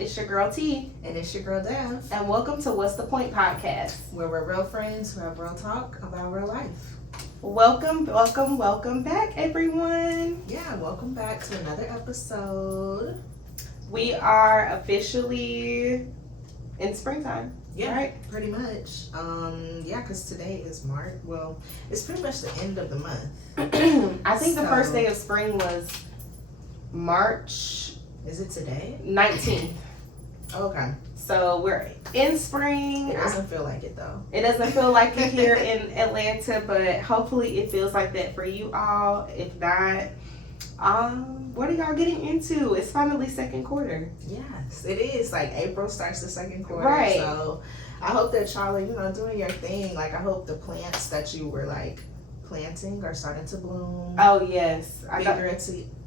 It's your girl T. And it's your girl Dev. And welcome to What's the Point podcast, where we're real friends who have real talk about real life. Welcome back, everyone. Yeah, welcome back to another episode. We are officially in springtime. Yeah, right? Pretty much. Because today is March. Well, it's pretty much the end of the month. I think the first day of spring was March. Is it today? 19th. Okay. So we're in spring. It doesn't feel like it though. It doesn't feel like it here in Atlanta, but hopefully it feels like that for you all. If not, what are y'all getting into? It's finally second quarter. Yes, it is. Like April starts the second quarter. Right. So I hope that y'all are, doing your thing. Like I hope the plants that you were like planting are starting to bloom. Oh yes.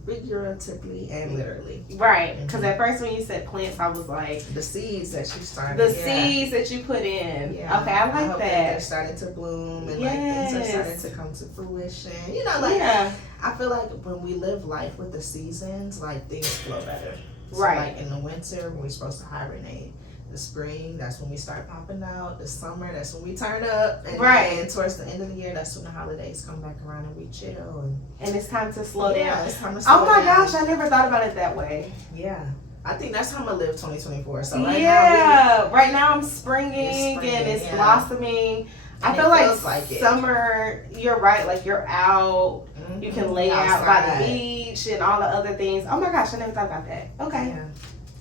Figuratively and literally. Right. Because at first when you said plants, I was like, the seeds that you started. The seeds that you put in. Yeah. Okay, I like hope that. They're starting to bloom and like things are starting to come to fruition. I feel like when we live life with the seasons, like things flow better. So right. Like in the winter when we're supposed to hibernate. The spring, that's when we start popping out. The summer, that's when we turn up. And then towards the end of the year, that's when the holidays come back around and we chill. And it's time to slow down. It's time to slow down. Oh my gosh, I never thought about it that way. Yeah. I think that's how I'm going to live 2024. So right now I'm springing and it's blossoming. I feel like summer, you're right, like you're out. Mm-hmm. You can lay out by the beach and all the other things. Oh my gosh, I never thought about that. Okay. Yeah.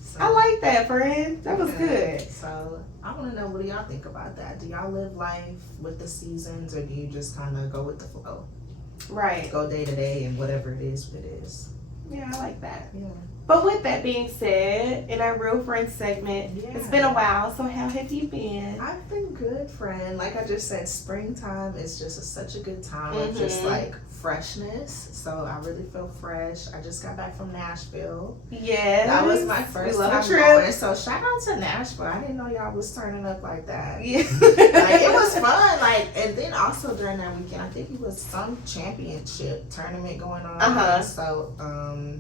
So, I like that, friend. That was good. So I want to know, what do y'all think about that? Do y'all live life with the seasons, or do you just kind of go with the flow? Right. Go day to day and whatever it is, what it is. Yeah, I like that. Yeah. But with that being said, in our Real Friends segment, It's been a while, so how have you been? I've been good, friend. Like I just said, springtime is just such a good time of just like freshness. So I really feel fresh. I just got back from Nashville. Yeah. That was my first time going. So shout out to Nashville. I didn't know y'all was turning up like that. Yeah. Like it was fun. And then also during that weekend, I think it was some championship tournament going on. So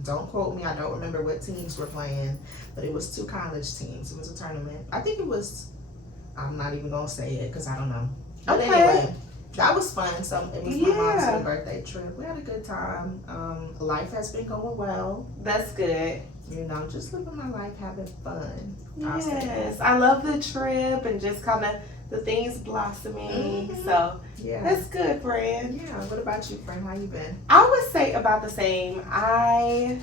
don't quote me. I don't remember what teams were playing, but it was 2 college teams. It was a tournament. I think it was, I'm not even gonna say it because I don't know. But anyway, that was fun. So it was my mom's birthday trip. We had a good time. Life has been going well. That's good. Just living my life, having fun. Yes, I love the trip and just kind of the things blossoming. Mm-hmm. So that's good, friend. Yeah. What about you, friend? How you been? I would say about the same. I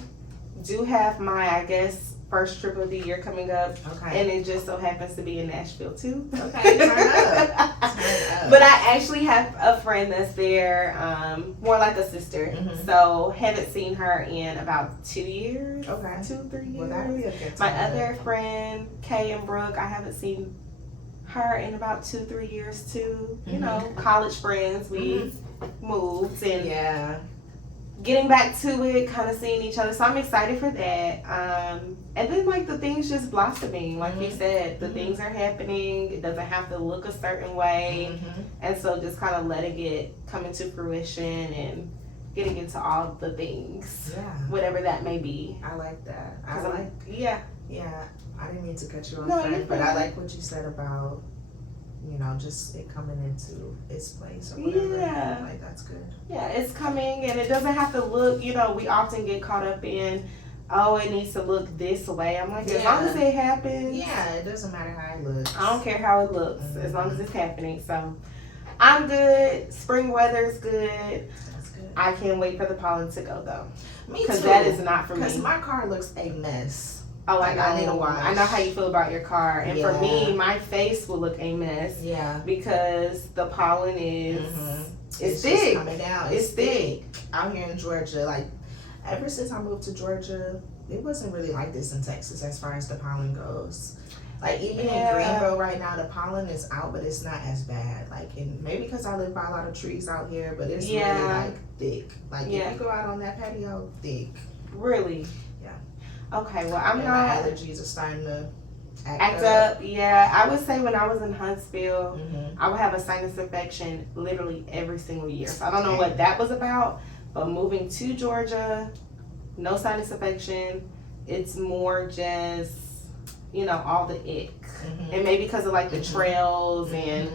do have my, I guess, first trip of the year coming up. Okay. And it just so happens to be in Nashville too. Okay, turn up. But I actually have a friend that's there, more like a sister. Mm-hmm. So haven't seen her in about 2 years. Okay. 2-3 years. Well, that'll be a good time. My other friend, Kay and Brooke, I haven't seen her in about 2-3 years too. Mm-hmm. College friends. We moved and getting back to it, kind of seeing each other. So I'm excited for that. And then like the things just blossoming, like you said, the things are happening. It doesn't have to look a certain way. And so just kind of letting it come into fruition and getting into all the things, whatever that may be. I like that. Yeah. I didn't mean to cut you off, friend, but I like what you said about just it coming into its place or whatever. Yeah. Like, that's good. Yeah, it's coming, and it doesn't have to look, we often get caught up in, it needs to look this way. I'm like, as long as it happens. Yeah, it doesn't matter how it looks. I don't care how it looks, as long as it's happening. So, I'm good. Spring weather's good. That's good. I can't wait for the pollen to go, though. Me too. Because that is not for me. Because my car looks a mess. Oh, I know. I need a wash. I know how you feel about your car. And for me, my face will look a mess. Yeah. Because the pollen is, it's thick. Coming down. It's thick. Out here in Georgia, like, ever since I moved to Georgia, it wasn't really like this in Texas as far as the pollen goes. Like, even in Greenville right now, the pollen is out, but it's not as bad. Like, maybe because I live by a lot of trees out here, but it's really, like, thick. Like, if you go out on that patio, thick. Really? Okay, well, my allergies are starting to act up. Yeah, I would say when I was in Huntsville, I would have a sinus infection literally every single year. So I don't know what that was about, but moving to Georgia, no sinus infection. It's more just you know, all the ick. And maybe because of like the trails and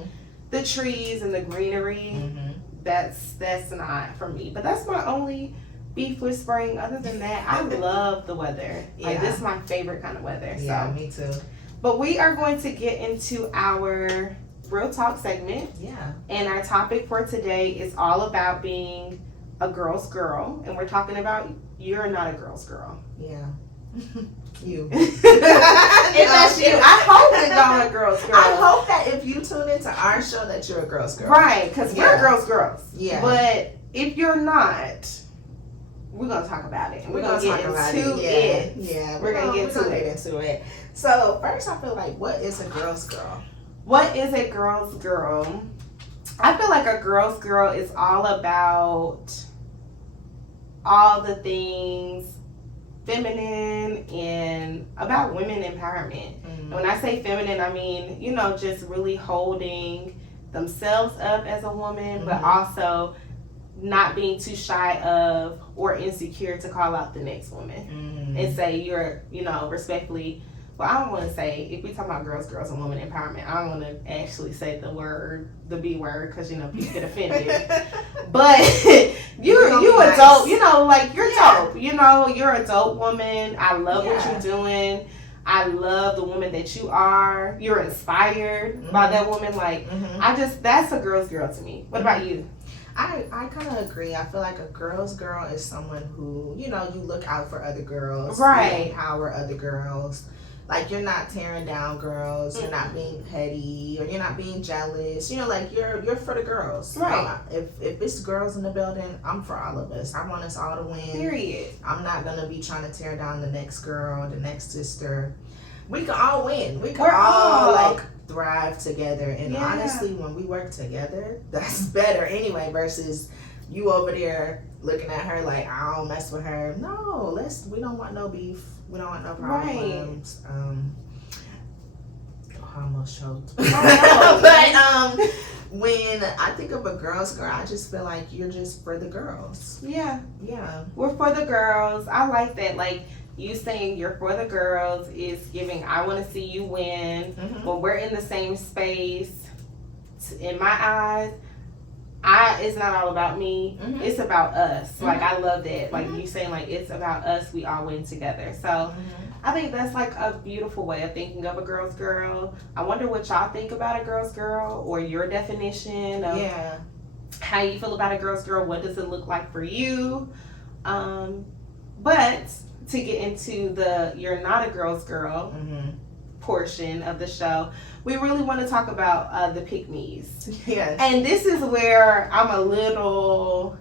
the trees and the greenery, that's not for me. But that's my only beef with spring. Other than that, I love the weather. Like, this is my favorite kind of weather. Yeah, me too. But we are going to get into our Real Talk segment. Yeah. And our topic for today is all about being a girl's girl. And we're talking about you're not a girl's girl. Yeah. You. If that's you, I hope that I'm a girl's girl. I hope that if you tune into our show that you're a girl's girl. Right, because we're girls. Yeah. But if you're not, we're going to talk about it. We're going to get into it. Yeah. We're going to get into it. So, first I feel like, what is a girl's girl? What is a girl's girl? I feel like a girl's girl is all about all the things feminine and about women empowerment. And when I say feminine, I mean, you know, just really holding themselves up as a woman, but also not being too shy of or insecure to call out the next woman and say you're, you know, respectfully. Well, I don't want to say, if we talk about girls and women empowerment, I don't want to actually say the B word, because, you know, people get offended. But you a dope, you know, like, you're dope. You know, you're a dope woman. I love what you're doing. I love the woman that you are. You're inspired by that woman. Like, that's a girl's girl to me. What about you? I kind of agree. I feel like a girl's girl is someone who, you know, you look out for other girls. Right. You empower other girls. Like, you're not tearing down girls, you're not being petty, or you're not being jealous. You know, like, you're for the girls. Right. If it's girls in the building, I'm for all of us. I want us all to win. Period. I'm not going to be trying to tear down the next girl, the next sister. We can all win. We can all, like, thrive together. And honestly, when we work together, that's better anyway, versus you over there looking at her like, I don't mess with her. No, we don't want no beef. We don't want no problems. Right. I almost choked. But when I think of a girl's girl, I just feel like you're just for the girls. Yeah. Yeah. We're for the girls. I like that. Like, you saying you're for the girls is giving, I want to see you win. When we're in the same space, in my eyes, it's not all about me. It's about us. Like, I love that. Like, you saying, like, it's about us. We all win together. So, I think that's, like, a beautiful way of thinking of a girl's girl. I wonder what y'all think about a girl's girl, or your definition of how you feel about a girl's girl. What does it look like for you? But to get into the you're not a girl's girl portion of the show, we really want to talk about the pick-me's. Yes. And this is where I'm a little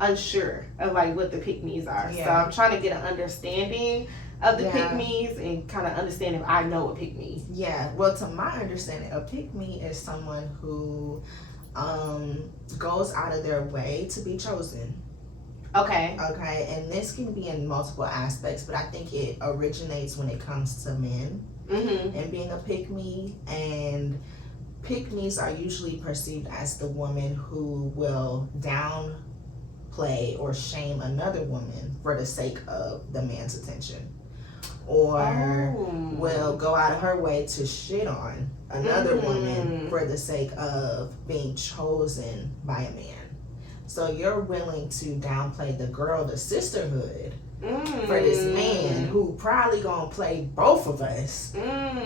unsure of, like, what the pick-me's are. So I'm trying to get an understanding of the pick-me's and kind of understand if I know a pick-me. Yeah. Well, to my understanding, a pick-me is someone who goes out of their way to be chosen. Okay. And this can be in multiple aspects, but I think it originates when it comes to men and being a pick-me. And pick-me's are usually perceived as the woman who will downplay or shame another woman for the sake of the man's attention, or will go out of her way to shit on another woman for the sake of being chosen by a man. So you're willing to downplay the sisterhood for this man who probably gonna play both of us,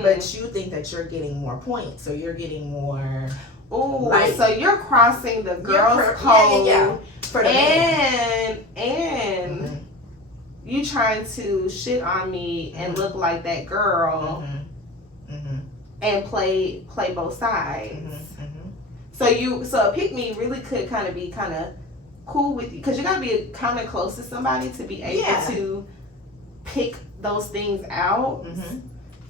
but you think that you're getting more points, so you're getting more. Like, so you're crossing the girls' code for the man. And you trying to shit on me and look like that girl and play both sides. So a pick-me really could kind of be kind of cool with you, because you got to be kind of close to somebody to be able to pick those things out.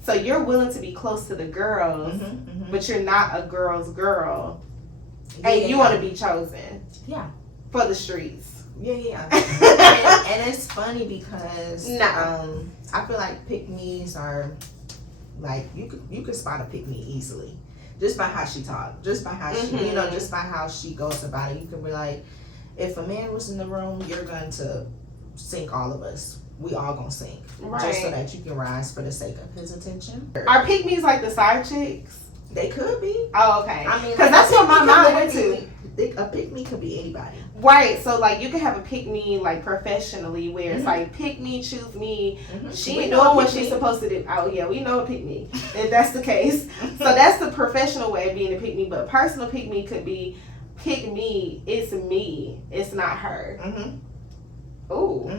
So you're willing to be close to the girls, but you're not a girl's girl, and you want to be chosen for the streets. And it's funny because I feel like pick-me's are like, you could spot a pick-me easily. Just by how she talks, just by how she, you know, just by how she goes about it. You can be like, if a man was in the room, you're going to sink all of us. we all gonna sink. Right. Just so that you can rise for the sake of his attention. Are pick-me's like the side chicks? They could be. Oh, okay. I mean, because that's what my mind went to. A pick-me could be anybody. Right. So, like, you can have a pick-me, like, professionally, where it's like, pick-me, choose me. She ain't doing what she's supposed to do. Oh, yeah, we know a pick-me, if that's the case. So, that's the professional way of being a pick-me. But personal pick-me could be, pick-me, it's me. It's not her. Ooh.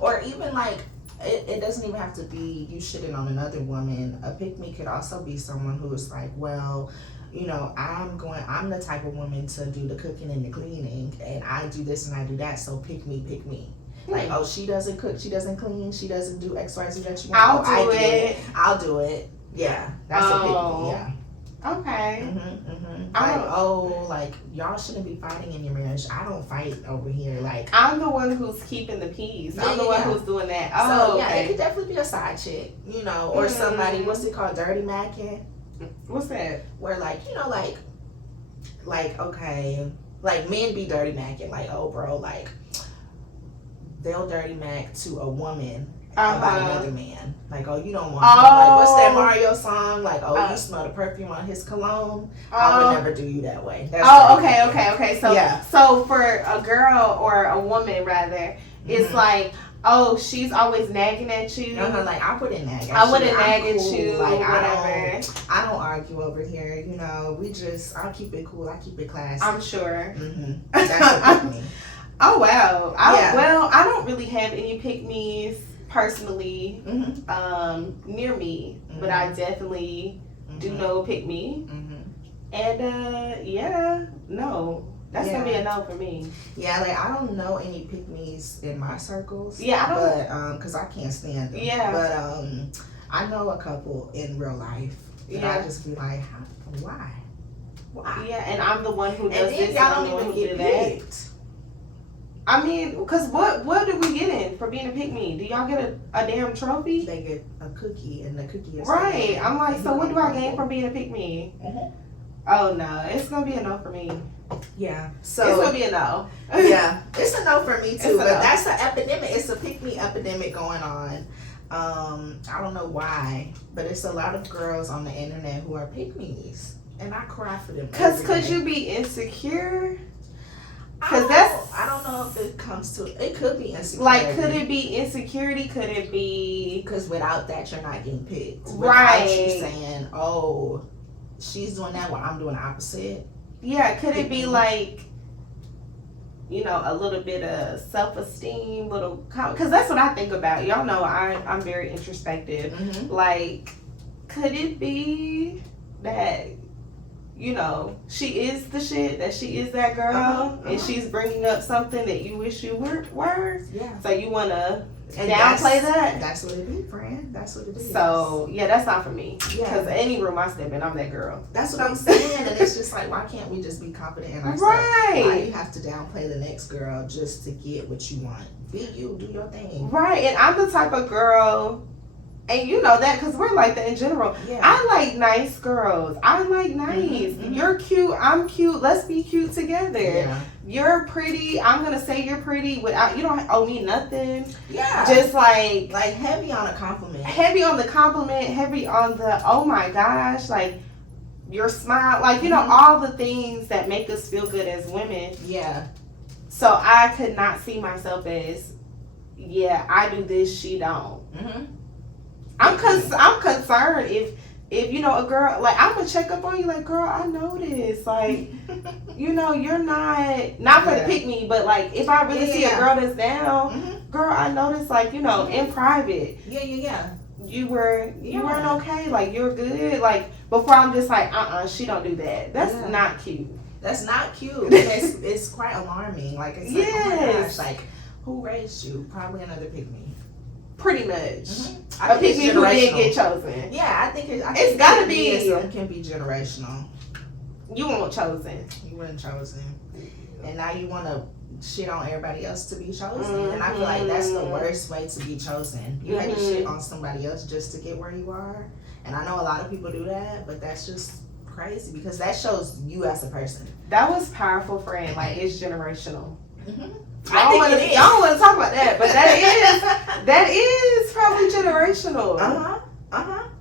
Or even, like, it doesn't even have to be you shitting on another woman. A pick-me could also be someone who is like, well, you know, I'm the type of woman to do the cooking and the cleaning, and I do this and I do that, so pick me. Like, oh, she doesn't cook, she doesn't clean, she doesn't do XYZ that you want. I'll do it. Yeah, that's a pick me, yeah. Okay. Like, y'all shouldn't be fighting in your marriage. I don't fight over here. Like, I'm the one who's keeping the peace. I'm the one who's doing that. Oh, so, yeah, it could definitely be a side chick, you know, or somebody, what's it called, dirty macking? What's that? Where, like, you know, like, okay, like, men be dirty macking, like, oh, bro, like, they'll dirty mac to a woman about another man. Like, oh, you don't want him. Like, what's that Mario song? Like, oh, you smell the perfume on his cologne. I would never do you that way. That's okay. So, so for a girl or a woman, rather, it's like, oh, she's always nagging at you. Like, I wouldn't nag at you. I wouldn't nag at you. Like, whatever. I don't argue over here. You know, I'll keep it cool. I keep it classy. I'm sure. That's what me. Oh, wow. Well, I don't really have any pick-me's personally near me, but I definitely do know pick-me. And, yeah, no. That's gonna be a no for me. Yeah, like, I don't know any pick-me's in my circles. Yeah, I don't. But, because I can't stand them. Yeah. But, I know a couple in real life. And I just be like, why? Yeah, and I'm the one who does this. Y'all don't even get picked. I mean, because what do we get in for being a pick-me? Do y'all get a damn trophy? They get a cookie, and the cookie is right. I'm like, so what do I gain from being a pick-me? Oh, no. It's going to be a no for me. Yeah. So it's going to be a no. Yeah. It's a no for me, too. But that's an epidemic. It's a pick-me epidemic going on. I don't know why, but it's a lot of girls on the internet who are pick-me's. And I cry for them. Because could you be insecure? Because I don't know if it comes to it. Could be insecurity. Like, could it be insecurity? Could it be because without that you're not getting picked? Right. Without you saying, "Oh, she's doing that while I'm doing the opposite." Yeah. Could it be like, you know, a little bit of self-esteem, because that's what I think about. Y'all know I'm very introspective. Like, could it be that, you know, she is the shit, that she is that girl, and she's bringing up something that you wish you were? Yeah. So you want to downplay that? That's what it is, friend. That's what it is. So, yeah, that's not for me. Because any room I step in, I'm that girl. That's what I'm saying. And it's just like, why can't we just be confident in ourselves? Right. Why do you have to downplay the next girl just to get what you want? Be you. Do your thing. Right. And I'm the type of girl... And you know that because we're like that in general. Yeah. I like nice girls. I like nice. You're cute. I'm cute. Let's be cute together. Yeah. You're pretty. I'm going to say you're pretty without, you don't owe me nothing. Yeah. Just like heavy on a compliment. Heavy on the compliment. Heavy on the, oh my gosh, like your smile. Like, you know, all the things that make us feel good as women. Yeah. So I could not see myself as, yeah, I do this, she don't. I'm concerned if you know a girl, like, I'm gonna check up on you, like, girl, I noticed, like, you know, you're not for the pick me, but like if I really see a girl that's down, girl, I noticed, like, you know, in private, you weren't okay, like, you're good, like, before I'm just like, she don't do that. That's not cute. That's not cute. It's quite alarming. Like, it's like, oh my gosh, like, who raised you? Probably another pick me. Pretty much. A pick me who did get chosen. Yeah, I think it's gotta be. It can be generational. You weren't chosen. You weren't chosen. And now you want to shit on everybody else to be chosen. And I feel like that's the worst way to be chosen. You had to shit on somebody else just to get where you are. And I know a lot of people do that, but that's just crazy because that shows you as a person. That was powerful, friend. Like, it's generational. I think y'all don't want to talk about that, but that is probably generational.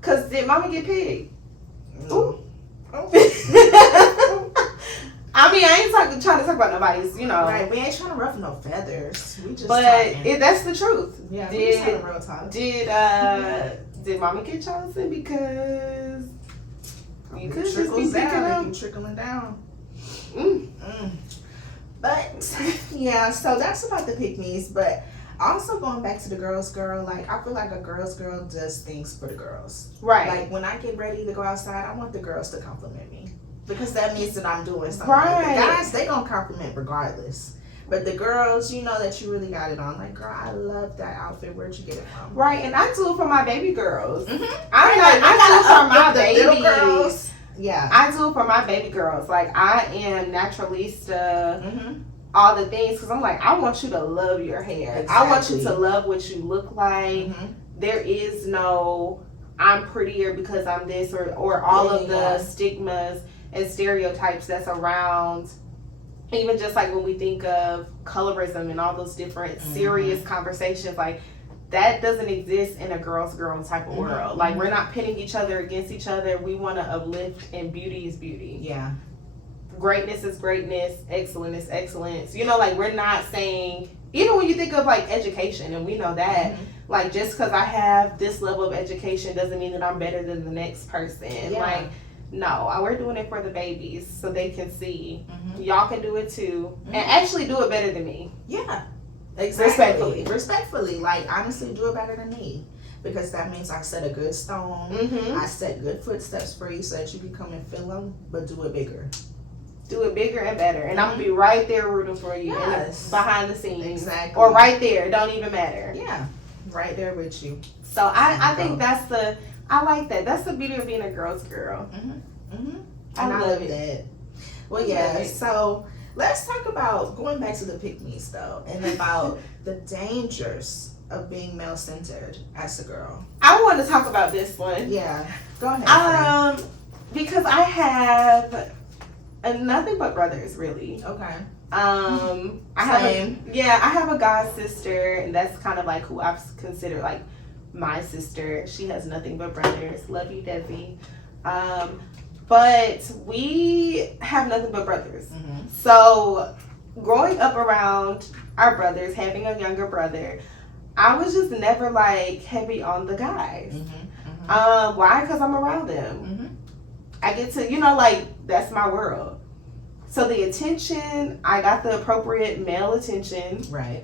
Cause did mama get paid? Ooh. I mean, I ain't trying to talk about nobody's, Right, we ain't trying to ruffle no feathers. We just that's the truth. Yeah, we just having real talk. Did mama get chosen because you could just be picking up? You trickling down. But yeah, so that's about the pick-me's. But also going back to the girls' girl, like I feel like a girls' girl does things for the girls. Right. Like when I get ready to go outside, I want the girls to compliment me. Because that means that I'm doing something. Right. The guys, they gonna compliment regardless. But the girls, you know that you really got it on. Like, girl, I love that outfit. Where'd you get it from? Right, and I do it for my baby girls. I do it for my baby girls. Yeah. I do it for my baby girls. Like, I am naturalista, all the things. Because I'm like, I want you to love your hair. Exactly. I want you to love what you look like. There is no, I'm prettier because I'm this or all of the stigmas and stereotypes that's around, even just like when we think of colorism and all those different serious conversations, like that doesn't exist in a girl's girl type of world. Like we're not pitting each other against each other. We want to uplift, and beauty is beauty. Yeah. Greatness is greatness. Excellence is excellence. Like we're not saying, even when you think of like education, and we know that, like just because I have this level of education doesn't mean that I'm better than the next person. Yeah. Like, no, we're doing it for the babies so they can see. Y'all can do it too, and actually do it better than me. Yeah, exactly. Respectfully, like honestly, do it better than me, because that means I set a good stone. I set good footsteps for you so that you can come and feel them, but do it bigger. Do it bigger and better, and I'm gonna be right there rooting for you, behind the scenes, exactly, or right there. It don't even matter. Yeah, right there with you. So I think I like that. That's the beauty of being a girl's girl. I love that. Well, yeah. So let's talk about going back to the pick-me's though, and about the dangers of being male-centered as a girl. I want to talk about this one. Yeah, go ahead. Because I have nothing but brothers, really. Okay. I have a god sister, and that's kind of like who I've considered like my sister. She has nothing but brothers. Love you, Desi. But we have nothing but brothers. So growing up around our brothers, having a younger brother, I was just never like heavy on the guys. Why? Because I'm around them. I get to, like that's my world. So the attention, I got the appropriate male attention. Right.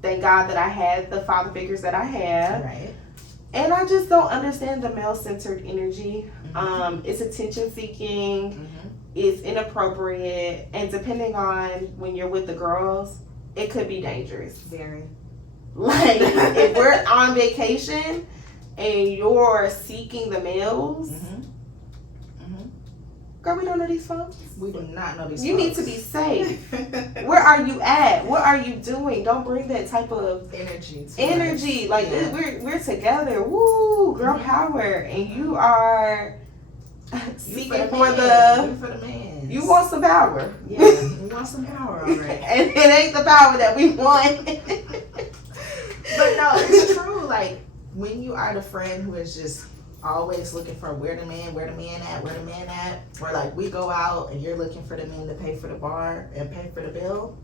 Thank God that I had the father figures that I had. Right. And I just don't understand the male-centered energy. It's attention-seeking. It's inappropriate. And depending on when you're with the girls, it could be dangerous. Very. Like, if we're on vacation and you're seeking the males, girl, we don't know these folks. We do not know these folks. You need to be safe. Where are you at? What are you doing? Don't bring that type of energy. Like, we're together. Woo, girl power. And you are seeking for the man. You want some power. Yeah, you want some power already. And it ain't the power that we want. But no, it's true. Like, when you are the friend who is just always looking for where the man at, or like we go out and you're looking for the man to pay for the bar and pay for the bill,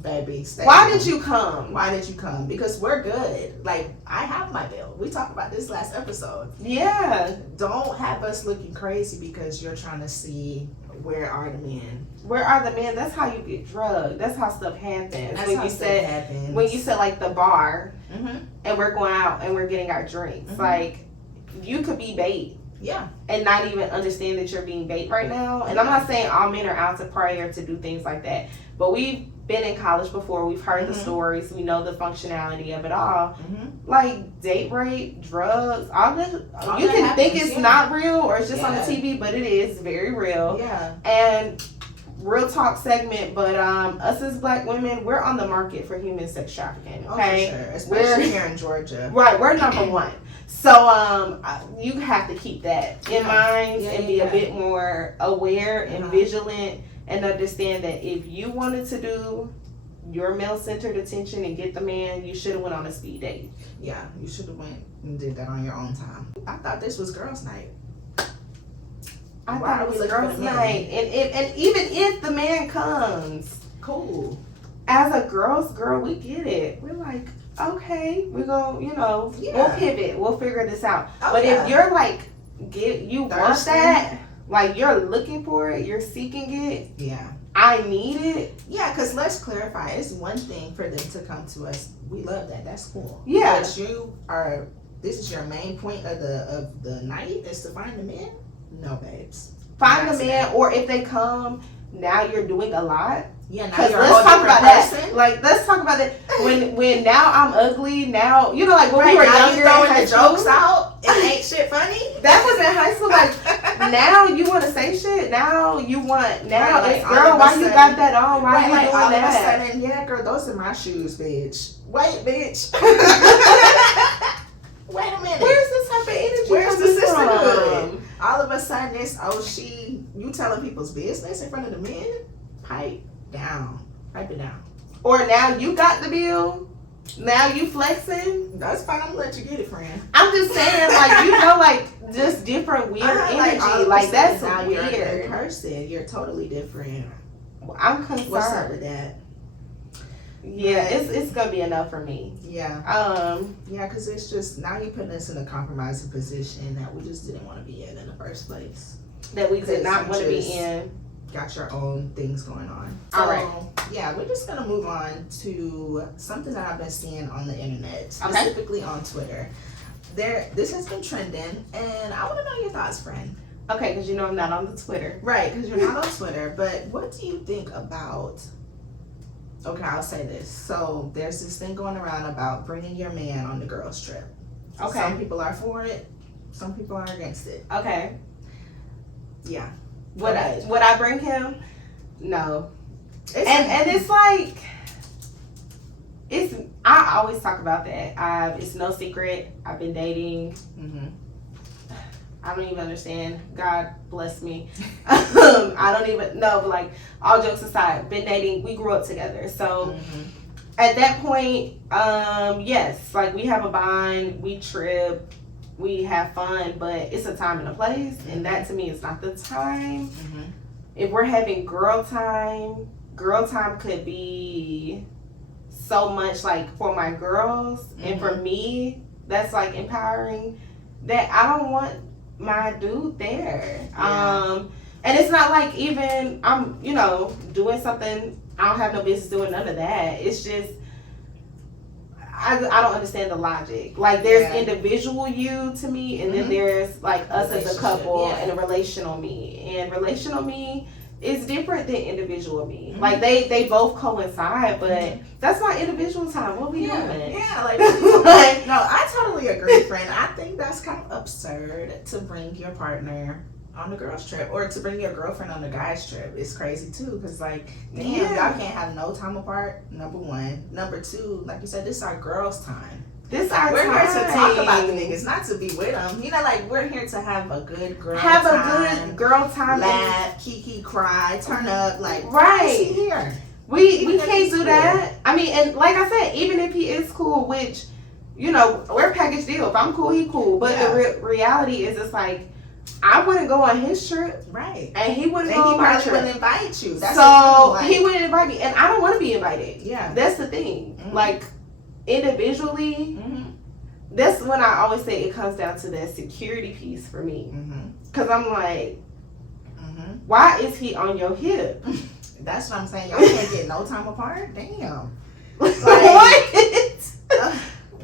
baby, stay Why home. did you come? Why did you come? Because we're good. Like, I have my bill. We talked about this last episode. Yeah. Don't have us looking crazy because you're trying to see where are the men. Where are the men? That's how you get drugged. That's how stuff happens. That's how stuff happens. When you said like the bar and we're going out and we're getting our drinks, like, you could be bait. Yeah. And not even understand that you're being bait right now. And I'm not saying all men are out to prior to do things like that. But we've been in college before. We've heard the stories. We know the functionality of it all. Like date rape, drugs, all this. You can happens, think it's not real or it's just on the TV, but it is very real. Yeah. And real talk segment, but us as black women, we're on the market for human sex trafficking. Okay. Oh, for sure. Especially here in Georgia. Right. We're number one. So you have to keep that in mind and be a bit more aware and vigilant and understand that if you wanted to do your male-centered attention and get the man, you should have went on a speed date. Yeah, you should have went and did that on your own time. I thought this was girls' night. I thought it was girls' night, and even if the man comes, cool. As a girl, we get it. We're like, okay, we're gonna, we'll pivot, we'll figure this out. Oh, but if you're like, want that, like you're looking for it, you're seeking it. Yeah. I need it. Yeah, because let's clarify. It's one thing for them to come to us. We love that. That's cool. Yeah. But this is your main point of the night is to find the men? No, babes. Find the man, or if they come, now you're doing a lot. Yeah, now you're let's talk about that. Like, let's talk about that. When now I'm ugly, now, like when we were younger, you throwing the jokes out, it ain't shit funny. That was in high school. Like, now you want to say shit. Now you want, it's girl, why you got that on? Why you doing all that? All of a sudden, yeah, girl, those are my shoes, bitch. Wait, bitch. Wait a minute. Where's this type of energy? Where's the sisterhood? All of a sudden, you telling people's business in front of the men? Pipe it down. Or now you got the bill. Now you flexing. That's fine. I'm gonna let you get it, friend. I'm just saying, like, just different weird energy. Like that's now weird. You're a person. You're totally different. I'm concerned. What's up with that? Yeah, it's gonna be enough for me. Yeah. Yeah, because it's just now you're putting us in a compromising position that we just didn't want to be in the first place. That we did not want to be in. Got your own things going on. So, all right. Yeah, we're just gonna move on to something that I've been seeing on the internet, specifically on Twitter. This has been trending, and I want to know your thoughts, friend. Okay, because I'm not on the Twitter. Right, because you're not on Twitter. But what do you think about? Okay, I'll say this. So there's this thing going around about bringing your man on the girls' trip. Okay. Some people are for it. Some people are against it. Okay. Yeah. Would I bring him? No. And it's like, I always talk about that. It's no secret. I've been dating. Mm-hmm. I don't even understand. God bless me. I don't even know. But like, all jokes aside, been dating. We grew up together. So at that point, yes, like we have a bond. We trip. We have fun, but it's a time and a place, and that to me is not the time. If we're having girl time could be so much like for my girls, and for me, that's like empowering. That I don't want my dude there. And it's not like even I'm, doing something I don't have no business doing, none of that. It's just I don't understand the logic. Like there's individual you to me, and then there's like us as a couple and a relational me. And relational me is different than individual me. Like they both coincide, but that's my individual time. What we doing? Yeah, like no, I totally agree, friend. I think that's kind of absurd to bring your partner on the girls trip or to bring your girlfriend on the guys trip. It's crazy too, because like damn, y'all can't have no time apart. Number one. Number two, like you said, this is our girls time. This our we're time. Here to talk about the niggas, not to be with them. Like we're here to have a good girl time. Have a good girl time. Laugh, kiki, cry, turn up. Like right here. We can't do that. I mean, and like I said, even if he is cool, which we're a package deal. If I'm cool, he cool. But the reality is, it's like I wouldn't go on his trip, right? And he wouldn't go on my trip. He wouldn't invite you. That's so he wouldn't invite me, and I don't want to be invited. Yeah, that's the thing. Like individually, that's when I always say it comes down to that security piece for me. Because I'm like, why is he on your hip? That's what I'm saying. Y'all can't get no time apart. Damn. Like,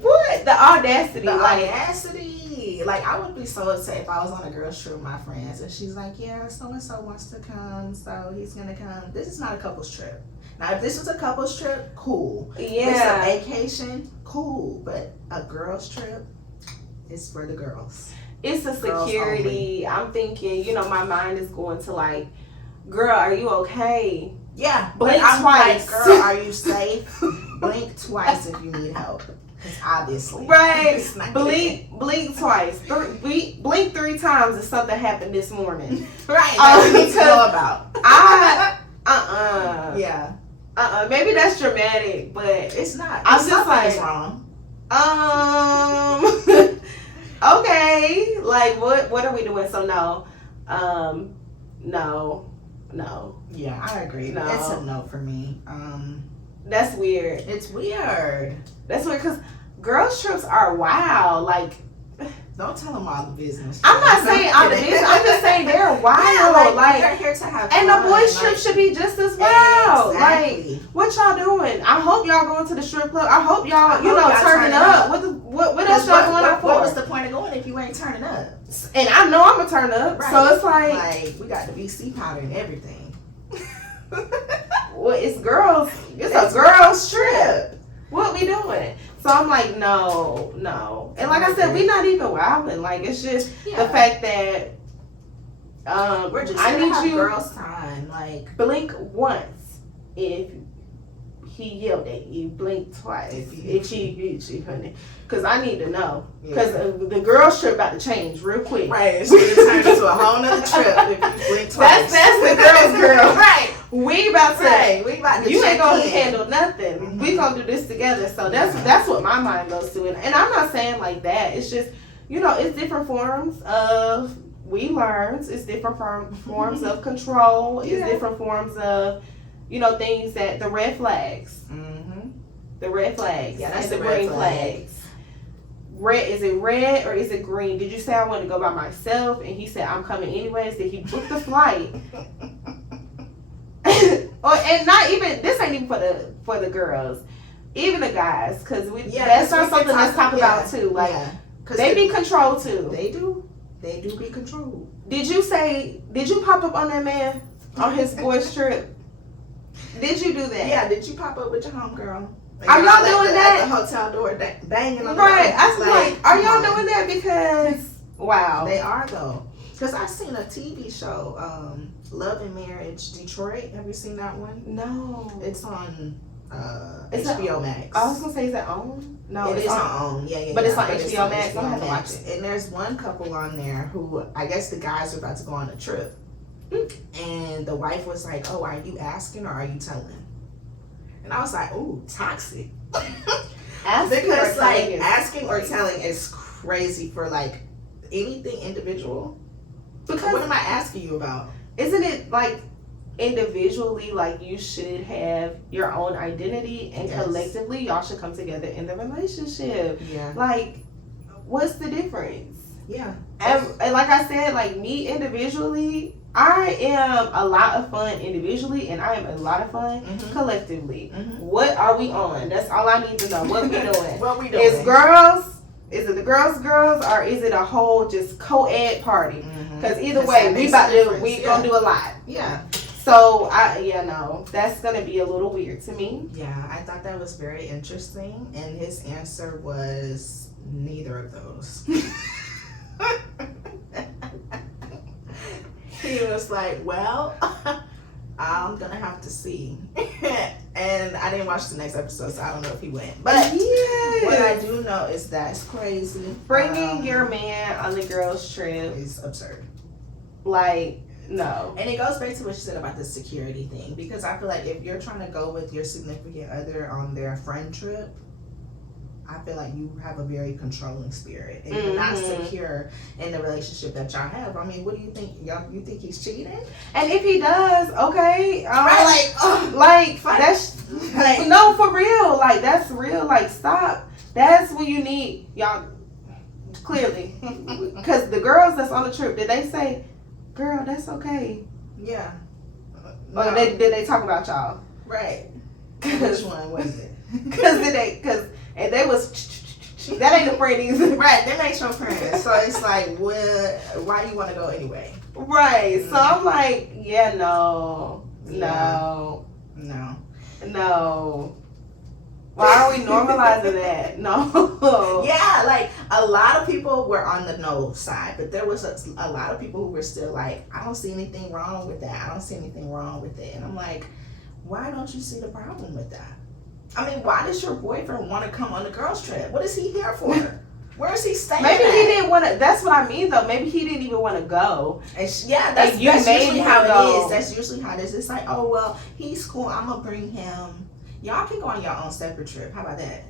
what? The audacity. Audacity. Like, I would be so upset if I was on a girl's trip with my friends and she's like, yeah, so-and-so wants to come, so he's going to come. This is not a couple's trip. Now, if this was a couple's trip, cool. Yeah. If it's a vacation, cool. But a girl's trip is for the girls. It's a security. I'm thinking, my mind is going to like, girl, are you okay? Yeah. Blink twice. Like, girl, are you safe? Blink twice if you need help. Because obviously. Right. Blink twice. Blink 3 times if something happened this morning. Right. That we need to know about. Yeah. Maybe that's dramatic, but it's not. I'm just like, it's wrong. Okay. Like, what are we doing? So no. No. Yeah, I agree. No. It's a no for me. That's weird. It's weird. That's weird because girls trips are wild. Like, don't tell them all the business. I'm not saying all the business. I'm just saying they're wild. Yeah, like they're here to have and fun. the boys' trip should be just as wild. Exactly. Like, what y'all doing? I hope y'all going to the strip club. I hope y'all, turning up. What else y'all going up for? What was the point of going if you ain't turning up? And I know I'm gonna turn up. Right. So it's like we got the VC powder and everything. Well, it's girls. It's a girls' trip. What we doing? So I'm like, no. And like I said, we not even wilding. Like, it's just the fact that we're just I need you girls' time. Like, blink once if he yelled at you. Blink twice if he beat you, honey. Because I need to know. Because the girls' trip about to change real quick. Right. It's going to turn into a whole nother trip if you blink twice. That's the girls' girl. Right. We about to. Right. We about to. You ain't gonna in. handle nothing. Mm-hmm. We gonna do this together. So that's what my mind goes to. And I'm not saying like that. It's just, it's different forms of we learns. It's different forms of control. It's different forms of, things that the red flags. Mm-hmm. The red flags. Yeah, that's and the green flags. Red, is it red or is it green? Did you say I want to go by myself? And he said I'm coming anyways. Did he book the flight? And not even, this ain't even for the girls, even the guys, because that's not something let's talk about too. Like, they be controlled too. They do be controlled. Did you pop up on that man on his boys trip? Did you do that? Yeah. Did you pop up with your homegirl? Are y'all doing that? At the hotel door, banging on the right. door. I was like, are y'all doing that? Because wow, they are though. Because I've seen a TV show, Love and Marriage Detroit. Have you seen that one? No. It's on HBO Max. I was gonna say, is it on? No, it's on OWN. Yeah. But it's on HBO Max. I'm gonna have to watch it. And there's one couple on there who, I guess the guys are about to go on a trip, and the wife was like, "Oh, are you asking or are you telling?" And I was like, "Ooh, toxic." Because asking or telling is crazy for like anything individual. Because what am I asking you about? Isn't it like individually, like you should have your own identity and collectively y'all should come together in the relationship? Yeah. Like, what's the difference? Yeah. And like I said, like me individually, I am a lot of fun individually and I am a lot of fun collectively. What are we on? That's all I need to know. What we doing? What we doing? Is girls? Is it the girls, or is it a whole just co-ed party? Because either way, we gonna do a lot. Yeah. So that's gonna be a little weird to me. Yeah, I thought that was very interesting, and his answer was neither of those. He was like, "Well, I'm gonna have to see." And I didn't watch the next episode, so I don't know if he went. But what I do know is that's crazy. Bringing your man on the girls' trip is absurd. Like, no. And it goes back to what you said about the security thing, because I feel like if you're trying to go with your significant other on their friend trip, I feel like you have a very controlling spirit and you're not secure in the relationship that y'all have. I mean, what do you think? You think he's cheating? And if he does, okay, right? That's no, for real. Like, that's real. Like, stop. That's what you need, y'all. Clearly, because the girls that's on the trip, did they say, "Girl, that's okay"? Yeah. No. Or did they talk about y'all? Right. Which one was it? Because they was that ain't a friend either. Right, they ain't your friends. So it's like, why you want to go anyway? Right. So I'm like, no. Why are we normalizing that? No. Yeah, like a lot of people were on the no side, but there was a lot of people who were still like, I don't see anything wrong with that. I don't see anything wrong with it. And I'm like, why don't you see the problem with that? I mean, why does your boyfriend want to come on the girls' trip? What is he here for? Where's he staying? Maybe he didn't want to. That's what I mean, though. Maybe he didn't even want to go. That's usually how it is. That's usually how it is. It's like, oh well, he's cool. I'm gonna bring him. Y'all can go on your own separate trip. How about that?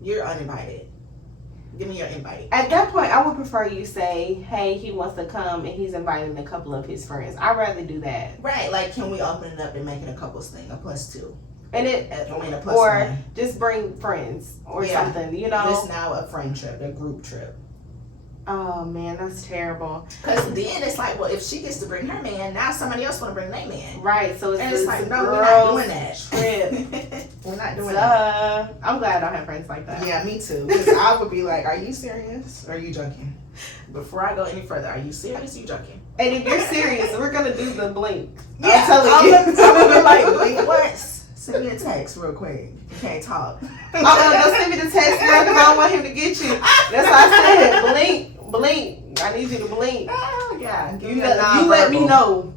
You're uninvited. Give me your invite. At that point, I would prefer you say, hey, he wants to come and he's inviting a couple of his friends. I'd rather do that. Right. Like, can we open it up and make it a couples thing, a +2? And a or just bring friends or something, you know. It's now a friend trip, a group trip. Oh man, that's terrible. Because then it's like, well, if she gets to bring her man, now somebody else want to bring their man. Right. So it's like, no, we're not doing that. Trip. We're not doing that. I'm glad I don't have friends like that. Yeah, me too. Because I would be like, are you serious? Or are you joking? Before I go any further, are you serious? Or are you joking? And if you're serious, we're gonna do the blink. Yeah, I'm gonna be like, blink once. Send me a text real quick. You can't talk. Don't send me the text, girl, because I don't want him to get you. That's why I said blink. I need you to blink. Oh, yeah. You let me know,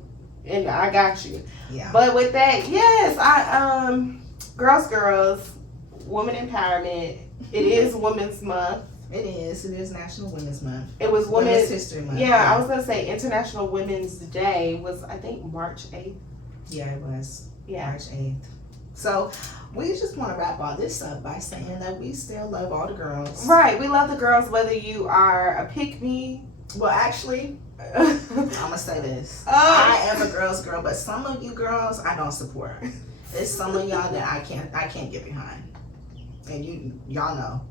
and I got you. Yeah. But with that, yes, girls, woman empowerment. It is Women's Month. It is National Women's Month. It was Women's History Month. Yeah, I was gonna say International Women's Day was, I think, March 8th. Yeah, it was. Yeah. March 8th. So we just want to wrap all this up by saying that we still love all the girls. Right, we love the girls, whether you are a pick-me. Well, actually, I'm gonna say this. I am a girl's girl, but some of you girls I don't support. There's some of y'all that I can't get behind, and y'all know.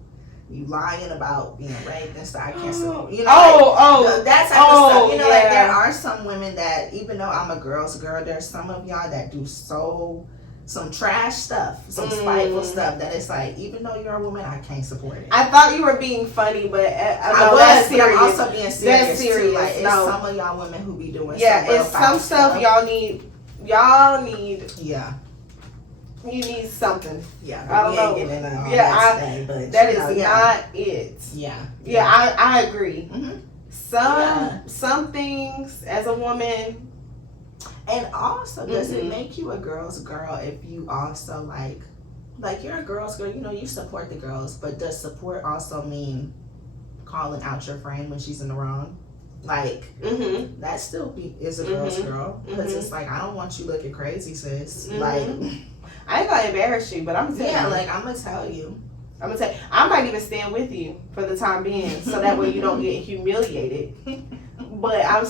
You lying about being raped and stuff. I can't support. You know, that type of stuff. You know, like there are some women that, even though I'm a girl's girl, there's some of y'all that do some trash stuff, some spiteful stuff that it's like, even though you're a woman, I can't support it. I thought you were being funny, but I was, that's serious. But I'm also being serious. That's serious. Too. Like, it's some of y'all women who be doing it's some stuff y'all need. Yeah. You need something. Yeah. I don't know. That is not it. Yeah. Yeah, I agree. Mm-hmm. Some things as a woman. And also, does it make you a girl's girl if you also like you're a girl's girl, you know, you support the girls, but does support also mean calling out your friend when she's in the wrong? Like, that still is a girl's girl. Because it's like, I don't want you looking crazy, sis. Like, I ain't gonna embarrass you, but I'm gonna tell you. Yeah, like, I'm gonna tell you. I might even stand with you for the time being, so that way you don't get humiliated. But I'm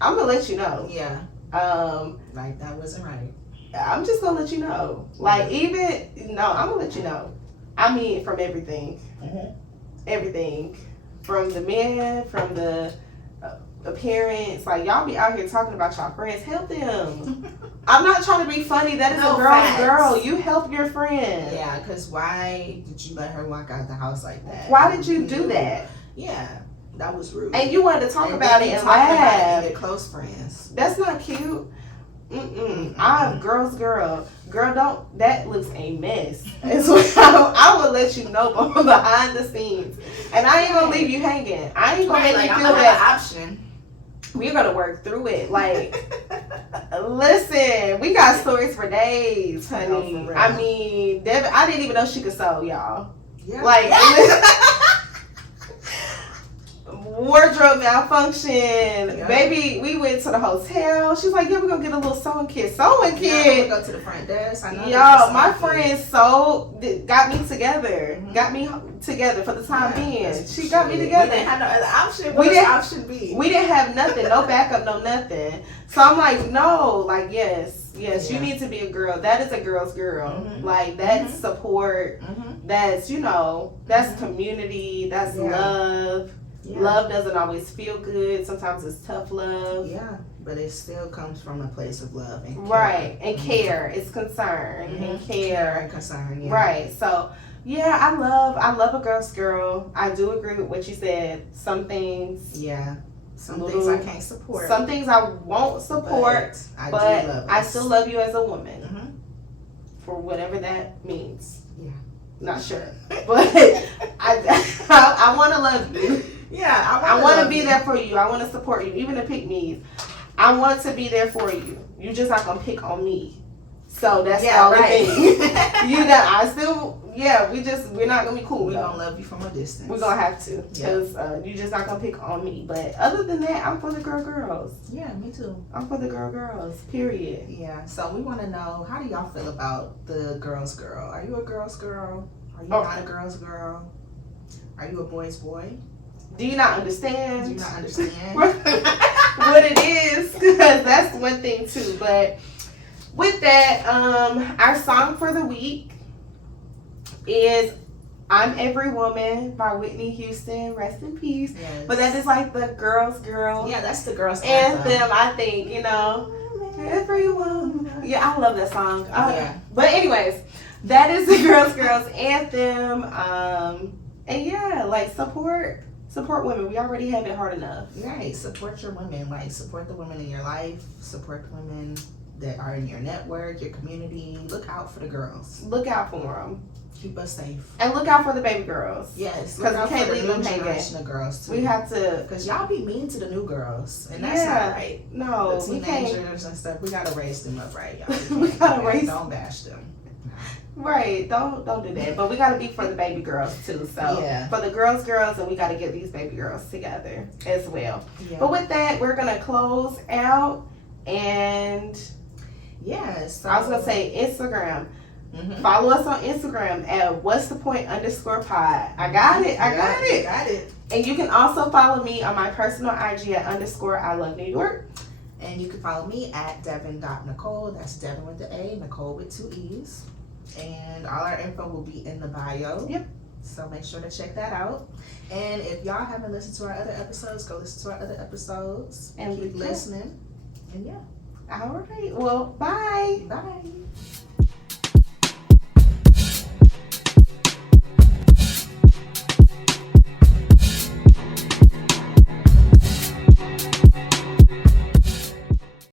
gonna let you know. Yeah. Like, that wasn't right. I'm just gonna let you know. Like, I'm gonna let you know. I mean, from everything. Everything. From the men, from the appearance. Like, y'all be out here talking about y'all friends. Help them. I'm not trying to be funny. That is a girl's girl. You help your friend. Yeah, because why did you let her walk out the house like that? Why did you do that? Yeah. That was rude. And you wanted to talk about it and laugh. Your close friends. That's not cute. I'm girl's girl. Girl, that looks a mess. And so I will let you know behind the scenes. And I ain't gonna leave you hanging. I ain't gonna make you feel that option. We're gonna work through it. Like, listen, we got stories for days, honey. I mean, Devin, I didn't even know she could sew, y'all. Yeah. Like, wardrobe malfunction. Yeah. Baby, we went to the hotel. She's like, yeah, we're gonna get a little sewing kit. Sewing kit. Go to the front desk. I know. Yo, my friend got me together. Got me together for the time being. She got me together. We didn't have no other option. What would option be? We didn't have nothing. No backup, no nothing. So I'm like, no, like, yes, you need to be a girl. That is a girl's girl. Like, that's support. That's, that's community. That's love. Yeah. Love doesn't always feel good. Sometimes it's tough love. Yeah, but it still comes from a place of love and care. Right, and care. It's concern and care. And concern, yeah. Right, so, yeah, I love a girl's girl. I do agree with what you said. Some things. Yeah. Some things I can't support. Some things I won't support. But I still love you as a woman. For whatever that means. Yeah. Not sure. But I want to love you. Yeah, I want to be there for you. I want to support you, even the pick-me's. I want to be there for you. You're just not gonna pick on me. So that's the only thing. You know, I still, we're not gonna be cool. We're gonna love you from a distance. We're gonna have to, because you're just not gonna pick on me. But other than that, I'm for the girls. Yeah, me too. I'm for the girls. Period. Yeah. So we want to know, how do y'all feel about the girls' girl? Are you a girls' girl? Are you not a girls' girl? Are you a boys' boy? Do you not understand? Do you not understand what it is? Because that's one thing too. But with that, our song for the week is "I'm Every Woman" by Whitney Houston. Rest in peace. Yes. But that is like the girls' girl. Yeah, that's the girls' anthem. I think, you know, every woman. Yeah, I love that song. But anyways, that is the girls' anthem. And yeah, like support women. We already have it hard enough. Right. Support your women. Like, support the women in your life. Support the women that are in your network, your community. Look out for the girls. Look out for them. Keep us safe. And look out for the baby girls. Yes. Because we can't leave them hanging. Of girls too. We have to. Because y'all be mean to the new girls. And that's not right. No, the teenagers and stuff. We got to raise them up right, y'all. We got to raise them. Don't bash them. Right, don't do that. But we gotta be for the baby girls too. So for the girls, and we gotta get these baby girls together as well. Yeah. But with that, we're gonna close out, and so I was gonna say Instagram. Follow us on Instagram at whatsthepoint_pod. I got it. Got it. And you can also follow me on my personal IG at _I love New York. And you can follow me at Devin.Nicole. That's Devin with the A, Nicole with 2 E's. And all our info will be in the bio. Yep. So make sure to check that out. And if y'all haven't listened to our other episodes, go listen to our other episodes. And keep listening. And All right. Well, bye. Bye.